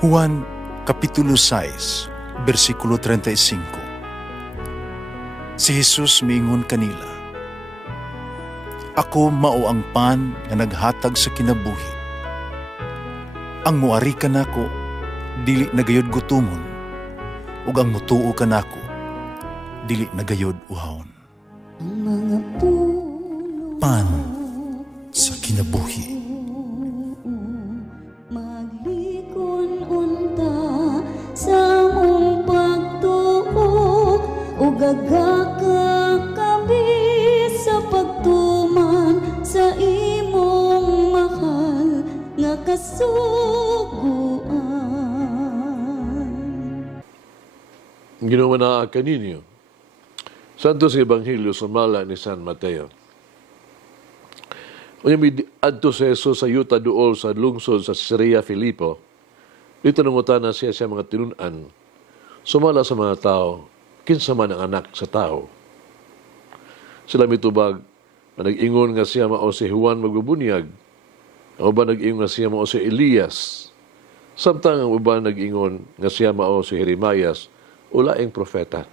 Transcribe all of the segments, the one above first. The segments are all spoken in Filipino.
Juan Kapitulo 6, versikulo 35. Si Jesus miingon kanila, "Ako mao ang pan nga naghatag sa kinabuhi. Ang muari kanako dili nagayod gutumon, ug ang mutuo kanako dili nagayod uhawon." Ang mga puno Pan sa kinabuhi. maglikon unta sa mong pagtuo ug gagaka kami sa pagtuman sa imong mahal nga kasuguan. Ginawa na kaninyo. Santo sa Ebanghelyo sa mala ni San Mateo. O yung adto sa Jesus sa yuta duol sa lungsod sa Caesarea Filipo, dito nangutan na siya mga tinunan, sumala sa mga tao, kinsa man ang anak sa tao. Sila mitubag, nag-ingon nga siya mao si Juan magbubunyag, ang uban nag-ingon nga siya mao si Elias, samtang ang uban nag-ingon nga siya mao si Jeremias, o laing propeta.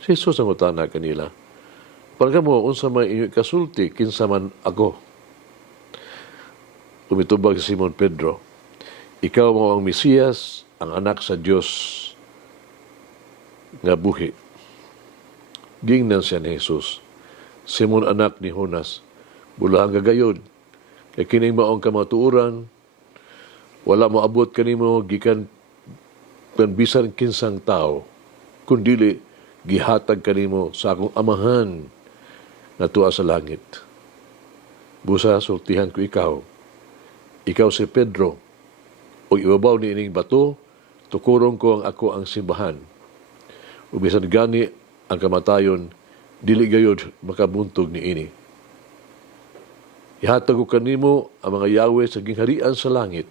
Si Jesus ang utana kanila, "Parang mo, unsa may inyo kasulti, kinsa man ako." Tumitubag si Simon Pedro, "Ikaw mo ang Mesiyas, ang anak sa Diyos nga buhi." Gingnan siya ni Jesus, "Simon anak ni Jonas, bulaang gagayod, kay kining maong kamatuuran, wala mo abot kanimo gikan bisan kinsang tao, kundili gihatag kanimo sa akong amahan na tuwa sa langit. Busa, sultihan ko ikaw. Ikaw si Pedro, o ibabaw ni ining bato, tukurong ko ang ako ang simbahan. Ubisan gani ang kamatayon, dili gayod makabuntog ni ini. Ihatag ko kanimo ang mga yawe sa gingharian sa langit.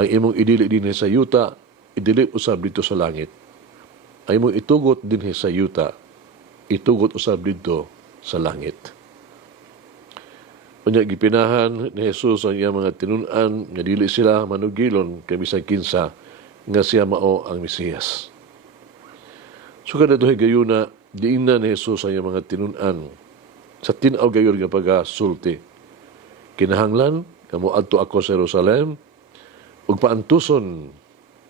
Ang imong idili din sa yuta, idili usab dito sa langit. Ang imong itugot din sa yuta, itugot usab dito sa langit." Unya gipinahan ni Jesus ang iyang mga tinunan nga dili sila manugilon kay bisan kinsa nga siya mao ang Mesiyas. So kada duhay gayuna diina ni Jesus ang iyang mga tinunan sa tin-aw gayon nga pagasulti. Kinahanglan nga moadto ako sa Jerusalem ug paantuson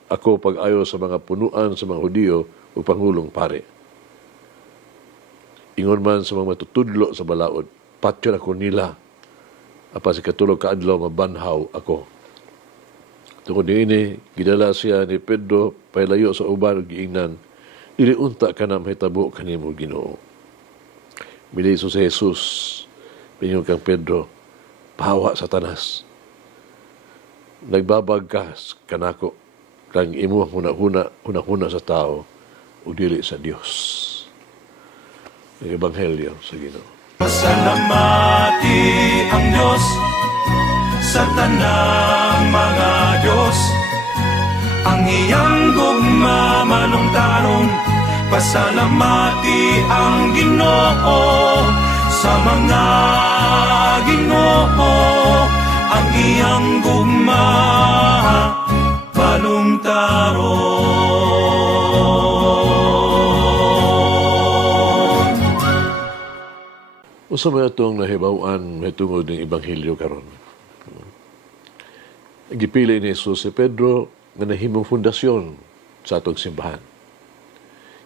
ako pag-ayo sa mga punuan sa mga Hudiyo ug pangulong pare. Ingon man sa mga matutudlo sa balaod, patyon ako nila, apa si katulog kaadlaw mabanhaw ako. Tungod niini, gidala siya ni Pedro pailayo sa uban ug giingnan, dili unta ka na mahitabo kanimo Ginoo. Miliso si Jesus, pinyo kang Pedro, pahawa Satanas. Nagbabag ka kanako, kang imo huna-huna sa tao, o dili sa Dios. Ang Ebanghelyo sa Ginoo. Pasalamati ang Diyos sa tanang mga Diyos, ang iyang gugma manungtanon. Pasalamati ang Ginoo sa mga Ginoo, ang iyang gugma manungtanon. Usa may itong nahibawan may tungod ng Ebanghelyo karon. Gipili ni Jesus si Pedro nga nahimong fundasyon sa atong simbahan.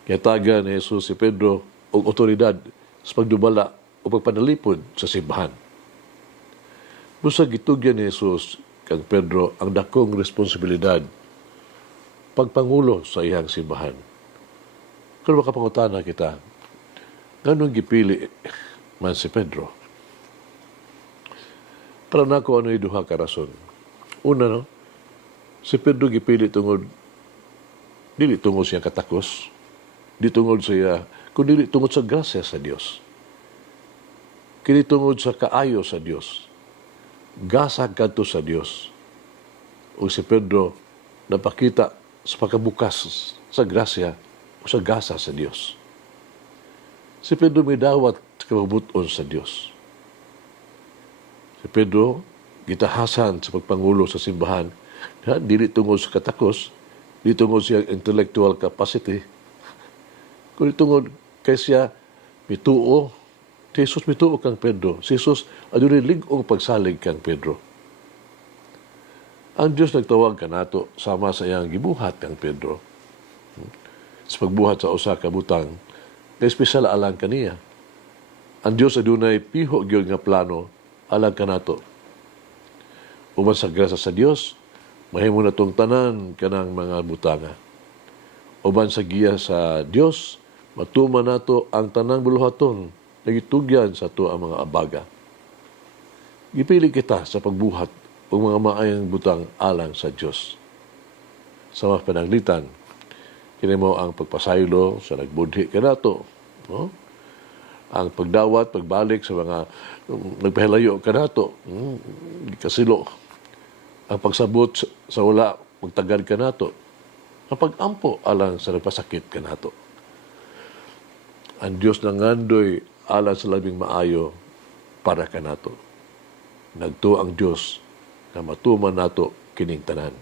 Kaya taga ni Jesus si Pedro og otoridad sa pagdubala o pagpanalipod sa simbahan. Busa gitugyan ni Jesus kang Pedro ang dakong responsibilidad pagpangulo sa iyang simbahan. Kung makapangutana kita, ganun gipili man si Pedro? Para nako ano duha ka rason. Una, no? Si Pedro gipili tungod dili tungod siya katakos, di tungod siya, kundi tungod sa grasya sa Dios. Kini tungod sa kaayo sa Dios. Gasa kadto sa Dios. O si Pedro napakita sa pagkabukas sa grasya o sa gasa sa Dios. Si Pedro may dawat kabubuton sa Dios. Si Pedro gitahasan sa pagpangulo sa simbahan Dili tungod sa katakos, di tungod sa intellectual capacity, kundi tungod kay siya mituo. Si Jesus mituo kang Pedro. Si Jesus adunay lig-ong pagsalig kang Pedro. Ang Diyos nagtawag kanato sama sa iyang gibuhat kang Pedro. Sa pagbuhat sa usa ka butang, na espesyal alang kaniya. Ang Diyos adunay piho gyud nga plano alang kanato. Uman sa grasa sa Dios, mahimo na tong tanan kanang mga butanga. Uban sa giya sa Dios, matuman nato ang tanang buluhaton nagitugyan sa to ang mga abaga. Gipili kita sa pagbuhat o mga maayang butang alang sa Dios. Sa mga pananglitan, kini mo ang pagpasaylo sa nagbudhi kanato, no? Ang pagdawat, pagbalik sa mga nagpahilayo kanato, kasilo. Ang pagsabot sa wala, magtagad kanato. Ang pag-ampo alang sa nagpasakit kanato. Ang Diyos nangandoy alang sa labing maayo para kanato. Nagtuo ang Diyos na matuman nato kining tanan.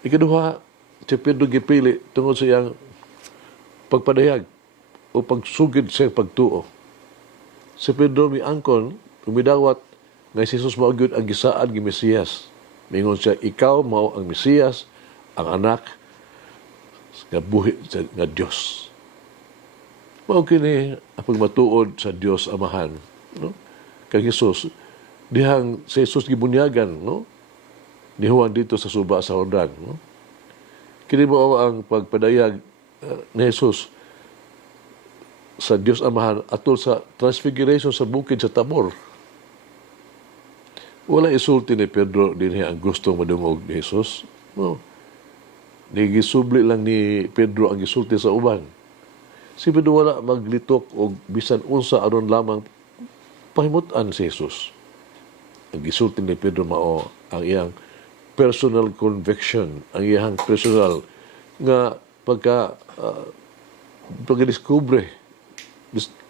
Ikaduha, si Pedro gipili tungod sa iyang pagpadayag o pagsugid sa pagtuo. Si Pedro miangkon, umidawat nga si Jesus mao gyud ang gisaad nga Mesiyas. Mingon siya, ikaw mao ang Mesiyas, ang anak nga buhi nga Dios. Mao kini ang pagmatuod sa Dios Amahan, no? Kay Jesus dihang si Jesus gibunyagan, no? Ni Juan dito sa suba sa Jordan, no? Kini mao ang pagpadayag ni Jesus sa Dios Amahan atol sa transfiguration sa bukid sa Tabor. Wala isulti ni Pedro dinhi ang gustong madungog ni Jesus. No. Nigisubli lang ni Pedro ang gisulti sa uban. Si Pedro wala maglitok o bisan unsa aron lamang pahimutan si Jesus. Ang gisulti ni Pedro mao ang iyang personal conviction, ang iyang personal nga pagka-discover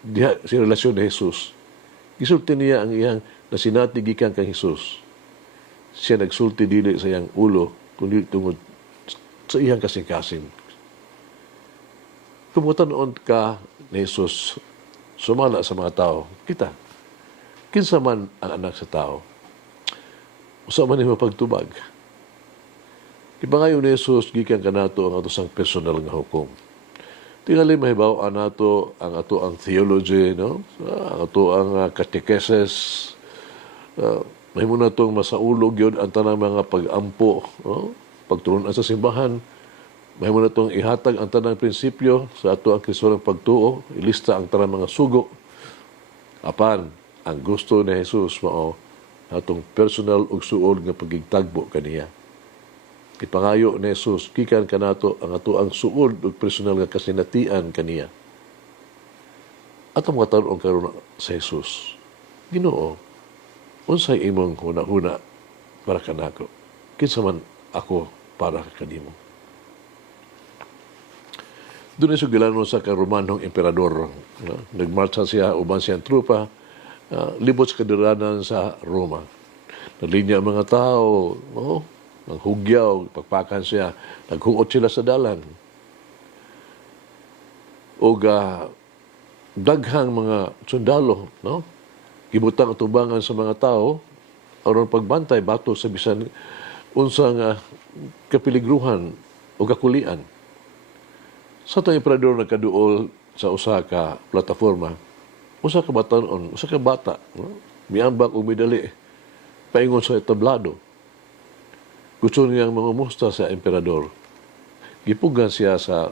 diha sa relasyon ni Jesus. Gisulti niya ang iyang nasinati gikan kang Jesus. Siya nagsulti dili sa iyang ulo, kundi tungod sa iyang kasing-kasing. Kumutanon ka ni Jesus, sumala sa mga tao, kita, kinsa man ang anak sa tao, usa man ni mapagtubag. Ipangayo ni Jesus, gikan ka nato ang ato personal nga hukom. Tingali mahibaw nato ang ato ang theology, no? Ang ato ang catechesis, mahimo na itong masaulog yun ang tanang mga pag-ampo, no? Pagturunan sa simbahan, mahimo na itong ihatag ang tanang prinsipyo sa ato ang Kristolang pagtuo, ilista ang tanang mga sugo. Apan, ang gusto ni Jesus mao atong personal ug suod nga pagigtagbo kaniya. Ipangayo ni Jesus, gikan kanato ang ato ang suod ug personal nga kasinatian kaniya. Atong mga tanong karon sa Jesus, Ginoo, unsay imong huna-huna para kanako? Kinsa man ako para kanimo? Doon ay sugilano sa karomanong emperador. No? Nagmarcha siya, uban siyang trupa, libot sa kadiranan sa Roma. Nalinya ang mga tao, no? Nanghugyaw, pagpakan siya, naghuot sila sa dalan. O daghang mga sundalo, no? Gibutang tubangan sa mga tao aron pagbantay bato sa bisan unsang kapiligruhan o kakulian. Sa tayong emperador nagkaduol sa usa ka plataforma, usa ka batanon, usa ka bata, no? Miambak o midali, paingon sa etablado. Gusto niyang mangumusta sa emperador. Gipugan siya sa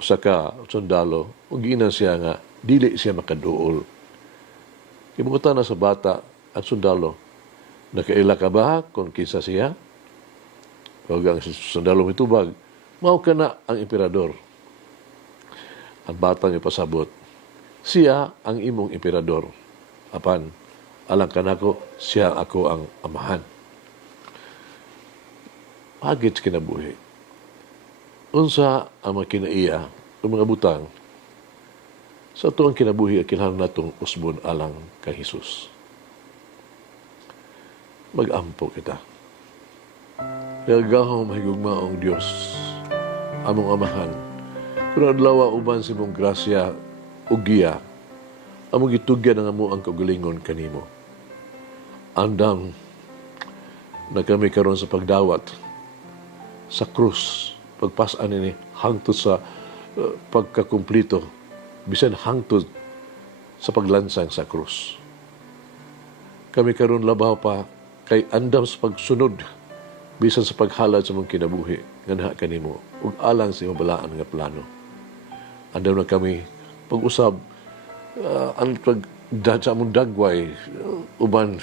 usa ka sundalo ug giinan siya nga dili siya makaduol. Ibukutan na sa bata at sundalo, nakaila ka ba kung kinsa siya? Huwag ang sundalo mitubag, mao ka na ang emperador. Ang batang ipasabot, siya ang imong emperador. Apan, alang ka na ko, siya ako ang amahan. Hagit kinabuhi. Unsa ang mga kinaiya, ang mga butang, sa ito ang kinabuhi at kinahanglan natong usbon alang kay Jesus. Mag-ampo kita. Nagagahong mahigugmaong Diyos, among amahan. Kung adlaw uban si mong grasya ug giya, among gitugyan ang amo ang kagalingon kanimo. Andam na kami karon sa pagdawat sa krus, pagpasan ini hangtod sa pagkakumplito, bisan hangtod sa paglansang sa krus. Kami karon labaw pa kay andam sa pagsunod bisan sa paghalad sa mong kinabuhi nga kanimo ug alang sa imong balaan nga plano. Andam na kami pag-usab ang sa among dagway uban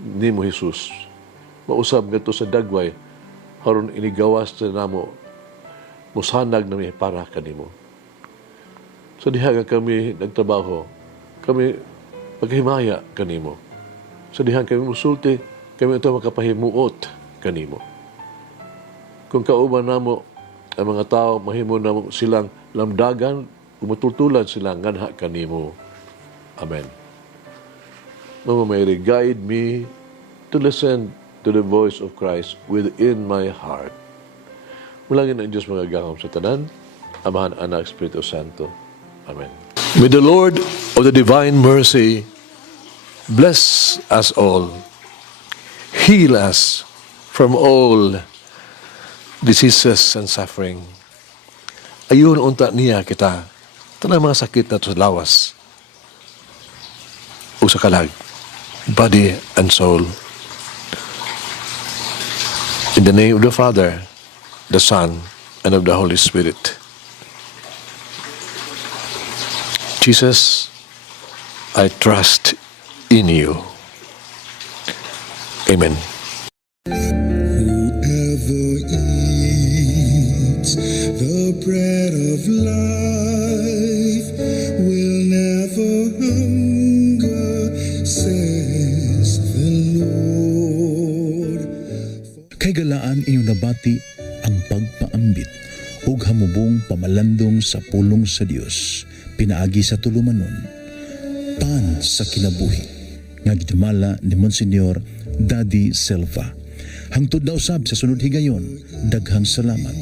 nimo Jesus. Mausab ngadto sa dagway aron inigawas sa namo musanag na mi para kanimo. So diha nga kami nagtrabaho, kami paghimaya kanimo. So diha kami musulti, kami ito makapahimuot kanimo. Kung kauban namo ang mga tao mahimo namo silang lamdagan, umutultulan sila nganha kanimo. Amen. Mama Mary, guide me to listen to the voice of Christ within my heart. Mulangin ang Diyos mga gahom sa tanan, Amahan, Anak, Espiritu Santo. Amen. May the Lord of the divine mercy bless us all, heal us from all diseases and suffering. Ayun unta niya kita, tanang mga sakit na sa lawas o sa kalag, body and soul. In the name of the Father, the Son, and of the Holy Spirit. Jesus, I trust in you. Amen. Whoever eats the bread of life will never hunger, says the Lord. Kay galaan inyong nabati ang pagpaambit ug hamubong pamalandong sa pulong sa Dios pinaagi sa tulumanon pan sa kinabuhi nga gidumala ni Monsignor Daddy Silva. Hangtod na usab sa sunod higayon, daghang salamat.